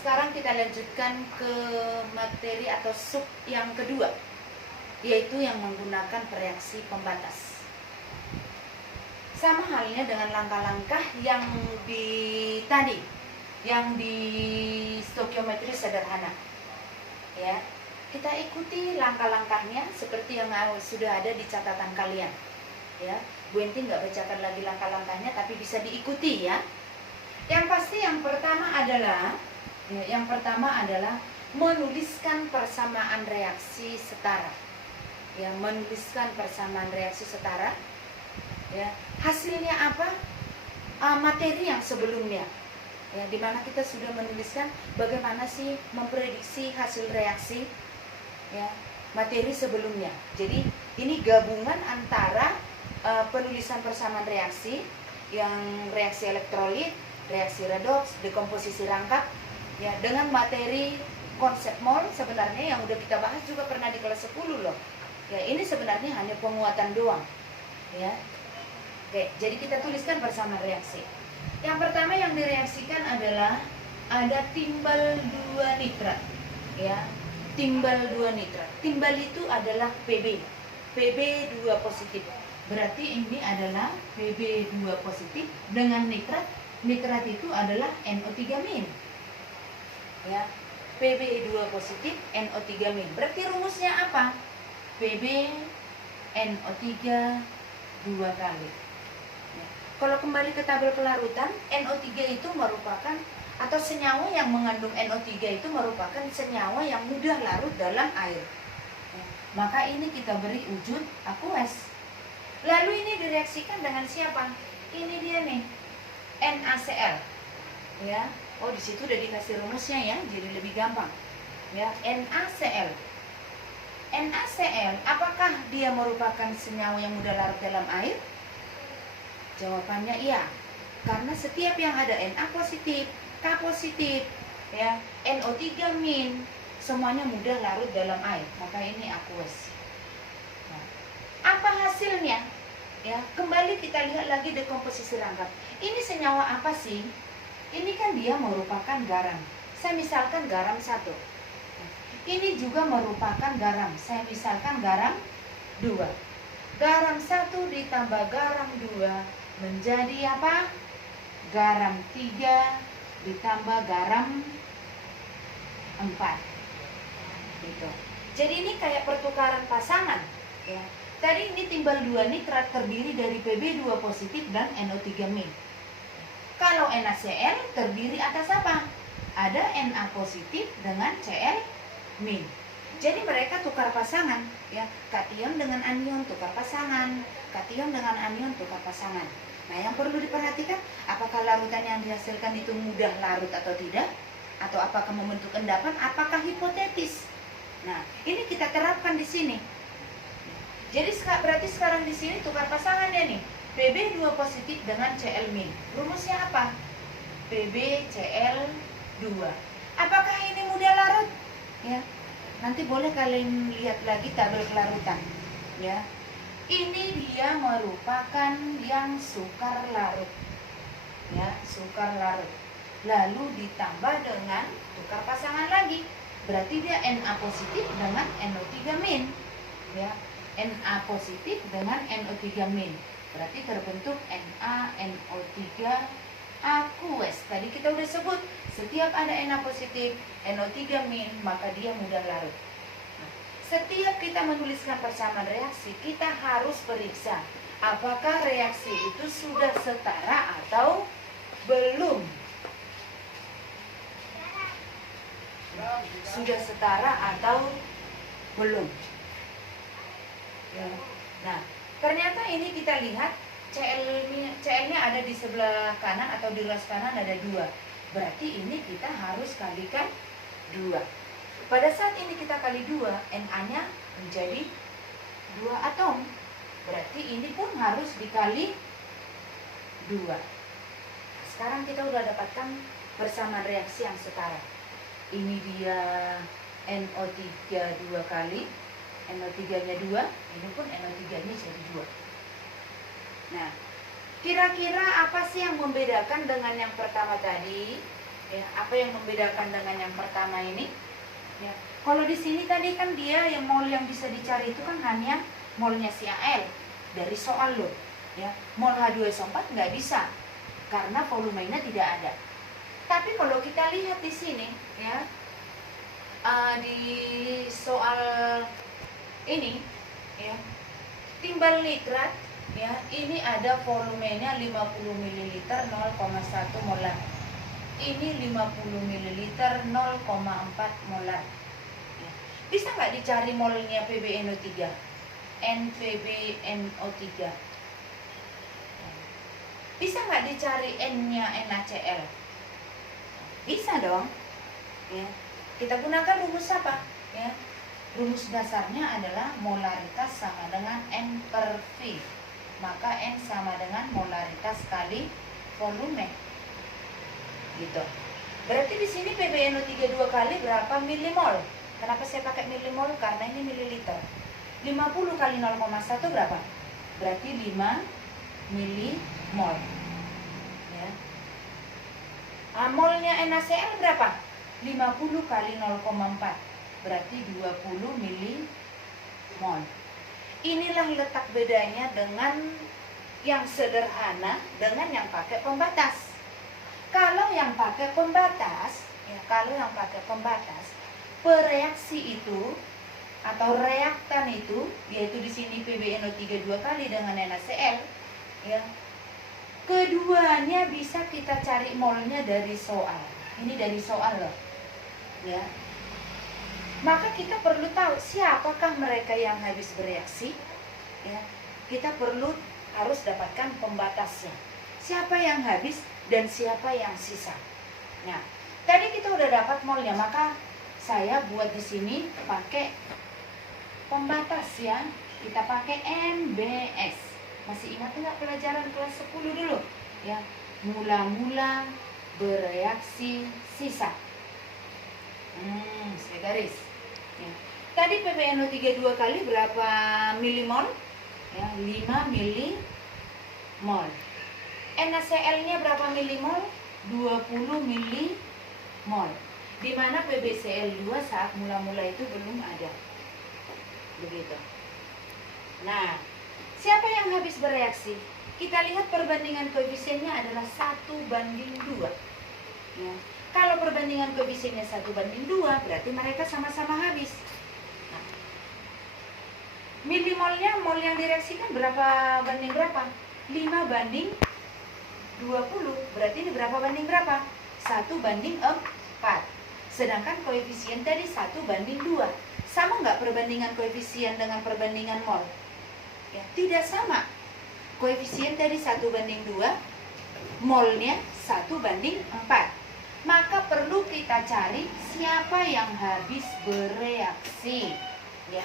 Sekarang kita lanjutkan ke materi atau sub yang kedua, yaitu yang menggunakan reaksi pembatas. Sama halnya dengan langkah-langkah yang di tadi, yang di stokiometri sederhana. Ya, kita ikuti langkah-langkahnya seperti yang sudah ada di catatan kalian. Ya, Bu Enti nggak bacakan lagi langkah-langkahnya, tapi bisa diikuti ya. Yang pasti yang pertama adalah menuliskan persamaan reaksi setara. Ya, menuliskan persamaan reaksi setara. Ya, hasilnya apa? Materi yang sebelumnya. Ya, di mana kita sudah menuliskan bagaimana sih memprediksi hasil reaksi, ya, materi sebelumnya. Jadi ini gabungan antara penulisan persamaan reaksi, yang reaksi elektrolit, reaksi redoks, dekomposisi rangkap, ya, dengan materi konsep mol sebenarnya yang udah kita bahas juga pernah di kelas 10 loh. Ya, ini sebenarnya hanya penguatan doang. Ya. Oke, jadi kita tuliskan persamaan reaksi. Yang pertama yang direaksikan adalah ada timbal 2 nitrat. Ya, timbal 2 nitrat. Timbal itu adalah Pb. Pb 2 positif. Berarti ini adalah Pb 2 positif dengan nitrat. Nitrat itu adalah NO3-. Ya, Pb 2 positif, NO3-. Berarti rumusnya apa? Pb NO3 2 kali. Ya. Kalau kembali ke tabel kelarutan, NO3 itu merupakan atau senyawa yang mengandung NO3 itu merupakan senyawa yang mudah larut dalam air. Ya. Maka ini kita beri wujud aqueous. Lalu ini direaksikan dengan siapa? Ini dia nih, NaCl. Ya. Oh, di situ udah dikasih rumusnya ya, jadi lebih gampang. Ya, NaCl. NaCl, apakah dia merupakan senyawa yang mudah larut dalam air? Jawabannya iya. Karena setiap yang ada Na positif, K positif, ya, NO3-, semuanya mudah larut dalam air. Maka ini aqueous. Nah, apa hasilnya? Ya, kembali kita lihat lagi dekomposisi rangkap. Ini senyawa apa sih? Ini kan dia merupakan garam. Saya misalkan garam 1. Ini juga merupakan garam. Saya misalkan garam 2. Garam 1 ditambah garam 2 menjadi apa? Garam 3 ditambah garam 4. Gitu. Jadi ini kayak pertukaran pasangan, ya. Tadi ini timbal 2 nitrat terdiri dari Pb 2 positif dan NO3-. Kalau NaCl terdiri atas apa? Ada Na positif dengan Cl-. Jadi mereka tukar pasangan, ya. Kation dengan anion tukar pasangan, kation dengan anion tukar pasangan. Nah, yang perlu diperhatikan, apakah larutan yang dihasilkan itu mudah larut atau tidak? Atau apakah membentuk endapan? Apakah hipotetis? Nah, ini kita terapkan di sini. Jadi berarti sekarang di sini tukar pasangannya nih, Pb 2 positif dengan Cl-. Rumusnya apa? Pb Cl2. Apakah ini mudah larut? Ya. Nanti boleh kalian lihat lagi tabel kelarutan, ya. Ini dia merupakan yang sukar larut. Ya, sukar larut. Lalu ditambah dengan tukar pasangan lagi. Berarti dia Na positif dengan NO3-. Ya. Na positif dengan NO3-. Berarti terbentuk NaNO3 aqueous. Tadi kita udah sebut, setiap ada Na positif, NO3-, maka dia mudah larut. Nah, setiap kita menuliskan persamaan reaksi, kita harus periksa apakah reaksi itu sudah setara atau belum. Sudah setara atau belum. Ya. Nah, ternyata ini kita lihat Cl-nya ada di sebelah kanan atau di ruas kanan ada 2. Berarti ini kita harus kalikan 2. Pada saat ini kita kali 2, Na-nya menjadi 2 atom. Berarti ini pun harus dikali 2. Sekarang kita udah dapatkan persamaan reaksi yang setara. Ini dia NO3 2 kali. NO3-nya 2, ini pun NO3-nya jadi 2. Nah, kira-kira apa sih yang membedakan dengan yang pertama tadi? Ya, apa yang membedakan dengan yang pertama ini? Ya, kalau di sini tadi kan dia yang mol yang bisa dicari itu kan hanya molnya si AL dari soal loh. Ya, mol H2SO4 nggak bisa karena volumenya tidak ada. Tapi kalau kita lihat di sini, ya, di soal ini, ya, timbal nitrat, ya, ini ada volumenya 50 ml 0,1 molar. Ini 50 ml 0,4 molar. Ya. Bisa nggak dicari molnya PbNO3? NPbNO3. Bisa nggak dicari N-nya NaCl? Bisa dong. Ya. Kita gunakan rumus apa? Ya. Rumus dasarnya adalah molaritas sama dengan N per V. Maka N sama dengan molaritas kali volume. Gitu. Berarti di sini PbNO3 2 kali berapa milimol? Kenapa saya pakai milimol? Karena ini mililiter. 50 kali 0,1 berapa? Berarti 5 milimol. Ya. Molnya NaCl berapa? 50 kali 0,4. Berarti 20 milimol. Inilah letak bedanya dengan yang sederhana dengan yang pakai pembatas. Kalau yang pakai pembatas, ya, pereaksi itu atau reaktan itu, yaitu di sini PbNO3 2 kali dengan NaCl, ya, keduanya bisa kita cari molnya dari soal. Ini dari soal loh, ya. Maka kita perlu tahu siapakah mereka yang habis bereaksi, ya. Kita harus dapatkan pembatasnya. Siapa yang habis dan siapa yang sisa. Nah, tadi kita udah dapat molnya, maka saya buat di sini pakai pembatas ya. Kita pakai MBS. Masih ingat nggak pelajaran kelas 10 dulu? Ya, mula-mula bereaksi sisa. Saya garis. Ya. Tadi PbNO3 2 kali berapa milimol? Ya, 5 milimol. NaCl-nya berapa milimol? 20 milimol. Di mana PbCl2 saat mula-mula itu belum ada. Begitu. Nah, siapa yang habis bereaksi? Kita lihat perbandingan koefisiennya adalah 1:2. Ya. Kalau perbandingan koefisiennya 1:2, berarti mereka sama-sama habis. Nah, milimolnya, mol yang direaksikan berapa banding berapa? 5:20. Berarti ini berapa banding berapa? 1:4. Sedangkan koefisien tadi 1:2. Sama nggak perbandingan koefisien dengan perbandingan mol? Ya, tidak sama. Koefisien tadi 1:2, molnya 1:4. Maka perlu kita cari siapa yang habis bereaksi. Ya.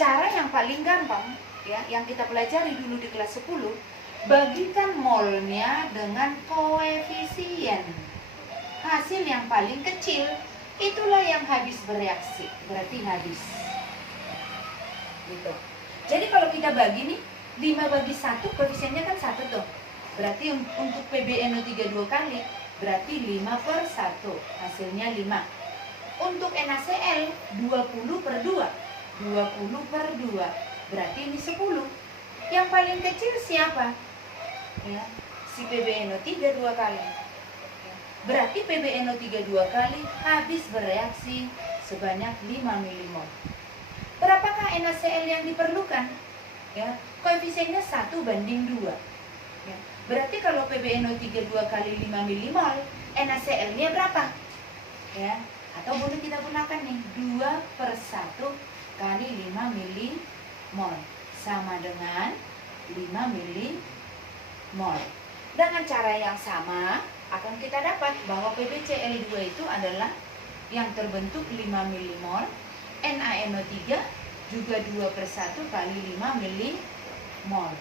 Cara yang paling gampang, ya, yang kita pelajari dulu di kelas 10, bagikan molnya dengan koefisien. Hasil yang paling kecil, itulah yang habis bereaksi. Berarti habis. Gitu. Jadi kalau kita bagi nih, 5/1, koefisiennya kan 1 tuh. Berarti untuk PbNO3 2 kali, berarti 5/1. Hasilnya 5. Untuk NaCl, 20/2. 20/2. Berarti ini 10. Yang paling kecil siapa? Ya, si PbNO3 2 kali. Ya. Berarti PbNO3 2 kali habis bereaksi sebanyak 5 milimol. Berapakah NaCl yang diperlukan? Ya, koefisiennya 1:2. Ya. Berarti kalau PbNO3 2 kali 5 milimol, NaCl-nya berapa? Ya, atau boleh kita gunakan nih 2/1 kali 5 milimol sama dengan 5 milimol. Dengan cara yang sama akan kita dapat bahwa PbCl2 itu adalah yang terbentuk 5 milimol, NaNO3 juga 2/1 kali 5 milimol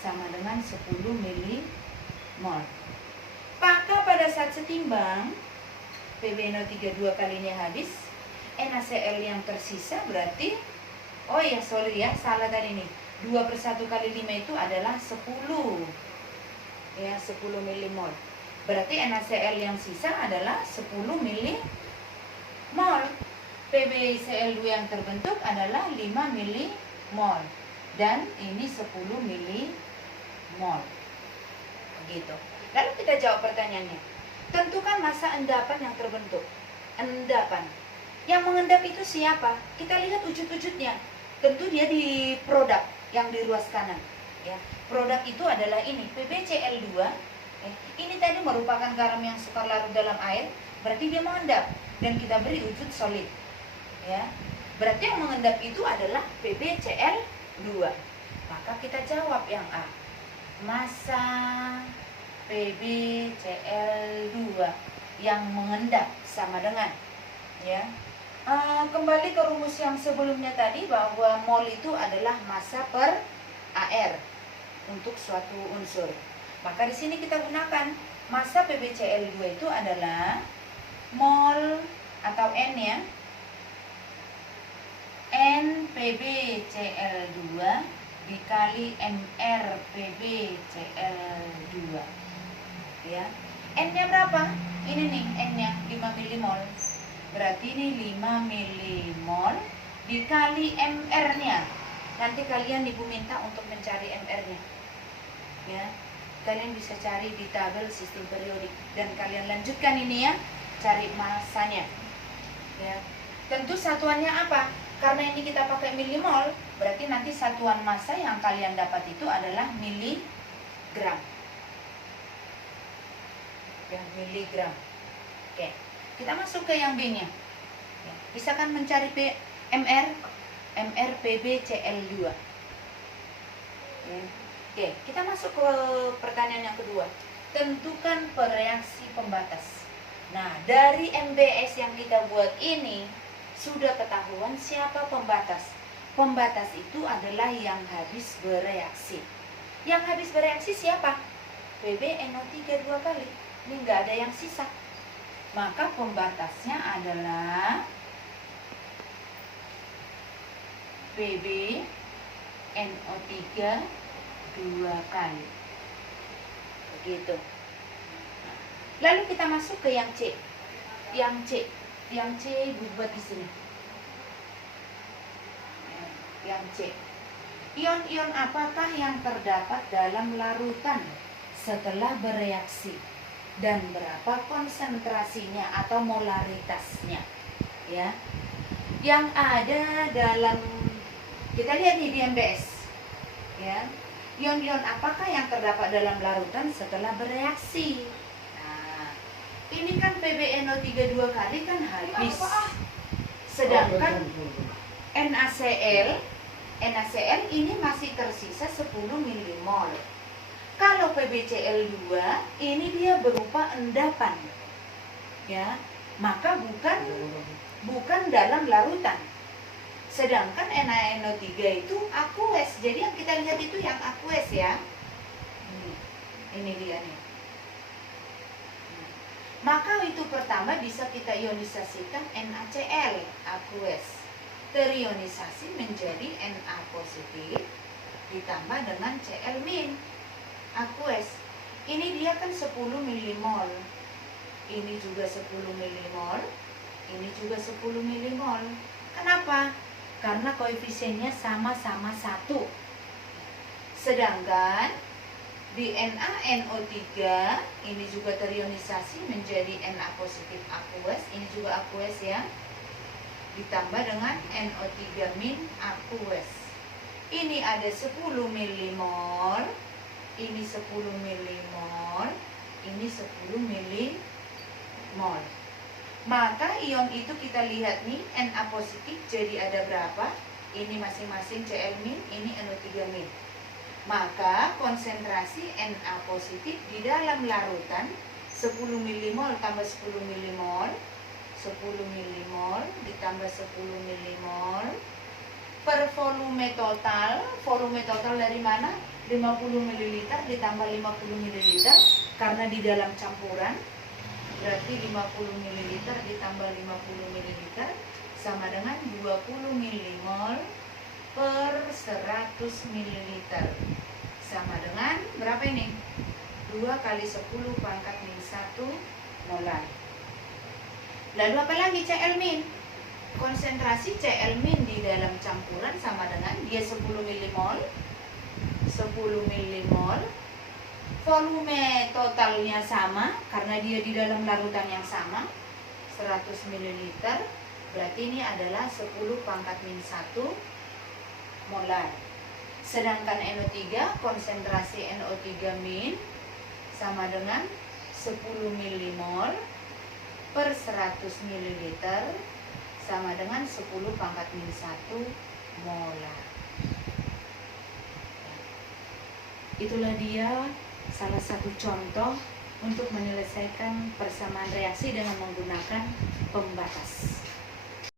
sama dengan 10 milimol. Maka pada saat setimbang PbNO3 2 kalinya habis, NaCl yang tersisa berarti, oh ya sorry ya, salah tadi nih, 2/1 kali 5 itu adalah 10. Ya, 10 milimol. Berarti NaCl yang sisa adalah 10 milimol. PbCl2 yang terbentuk adalah 5 milimol. Dan ini 10 milimol. Begitu. Lalu kita jawab pertanyaannya. Tentukan massa endapan yang terbentuk. Endapan. Yang mengendap itu siapa? Kita lihat wujud-wujudnya. Tentu dia di produk yang di ruas kanan. Ya. Produk itu adalah ini, PbCl2. Ini tadi merupakan garam yang sukar larut dalam air, berarti dia mengendap dan kita beri wujud solid. Ya. Berarti yang mengendap itu adalah PbCl2. Maka kita jawab yang A. Massa PbCl2 yang mengendap sama dengan, ya. Kembali ke rumus yang sebelumnya tadi bahwa mol itu adalah massa per AR untuk suatu unsur. Maka di sini kita gunakan massa PbCl2 itu adalah mol atau N, ya. N PbCl2 dikali mR PbCl2. Ya. N-nya berapa? Ini nih N-nya 5 milimol. Berarti ini 5 milimol dikali mR-nya. Nanti kalian ibu minta untuk mencari mR-nya. Ya. Kalian bisa cari di tabel sistem periodik dan kalian lanjutkan ini, ya. Cari massanya. Ya. Tentu satuannya apa? Karena ini kita pakai milimol, berarti nanti satuan massa yang kalian dapat itu adalah miligram. Ya, miligram. Oke. Kita masuk ke yang B-nya. Ya, bisa kan mencari mR PbCl2. Ya. Oke, kita masuk ke pertanyaan yang kedua. Tentukan pereaksi pembatas. Nah, dari MBS yang kita buat ini sudah ketahuan siapa pembatas. Pembatas itu adalah yang habis bereaksi. Yang habis bereaksi siapa? PbNO3 2 kali. Ini nggak ada yang sisa. Maka pembatasnya adalah PbNO3 2 kali. Begitu. Lalu kita masuk ke yang C. Yang C dibuat di sini. Yang C. Ion-ion apakah yang terdapat dalam larutan setelah bereaksi dan berapa konsentrasinya atau molaritasnya? Ya. Yang ada dalam, kita lihat nih di MBS. Ya. Ion-ion apakah yang terdapat dalam larutan setelah bereaksi? Ini kan PbNO3 2 kali kan habis. Sedangkan NaCl ini masih tersisa 10 milimol. Kalau PbCl2 ini dia berupa endapan. Ya, maka bukan dalam larutan. Sedangkan NaNO3 itu aqueous. Jadi yang kita lihat itu yang aqueous, ya. Ini dia nih. Maka itu pertama bisa kita ionisasikan NaCl, aqueous. Terionisasi menjadi Na positif ditambah dengan Cl-, aqueous. Ini dia kan 10 milimol. Ini juga 10 milimol. Ini juga 10 milimol. Kenapa? Karena koefisiennya sama-sama 1. Sedangkan di NaNO3 ini juga terionisasi menjadi Na positif aqueous, ini juga aqueous, ya. Ditambah dengan NO3- aqueous. Ini ada 10 milimol, ini 10 milimol, ini 10 milimol. Maka ion itu kita lihat nih, Na positif jadi ada berapa? Ini masing-masing Cl-, ini NO3-. Maka konsentrasi Na positif di dalam larutan 10 milimol tambah 10 milimol, 10 milimol ditambah 10 milimol per volume total dari mana? 50 ml ditambah 50 ml karena di dalam campuran, berarti 50 ml ditambah 50 ml sama dengan 20 milimol per 100 ml sama dengan berapa ini? 2 kali 10 pangkat min 1 molar. Lalu apa lagi Cl min? Konsentrasi Cl min di dalam campuran sama dengan dia 10 milimol. 10 milimol. Volume totalnya sama karena dia di dalam larutan yang sama, 100 ml. Berarti ini adalah 10 pangkat min 1 molar. Sedangkan NO3, konsentrasi NO3 min sama dengan 10 milimol per 100 ml sama dengan 10 pangkat min 1 molar. Itulah dia salah satu contoh untuk menyelesaikan persamaan reaksi dengan menggunakan pembatas.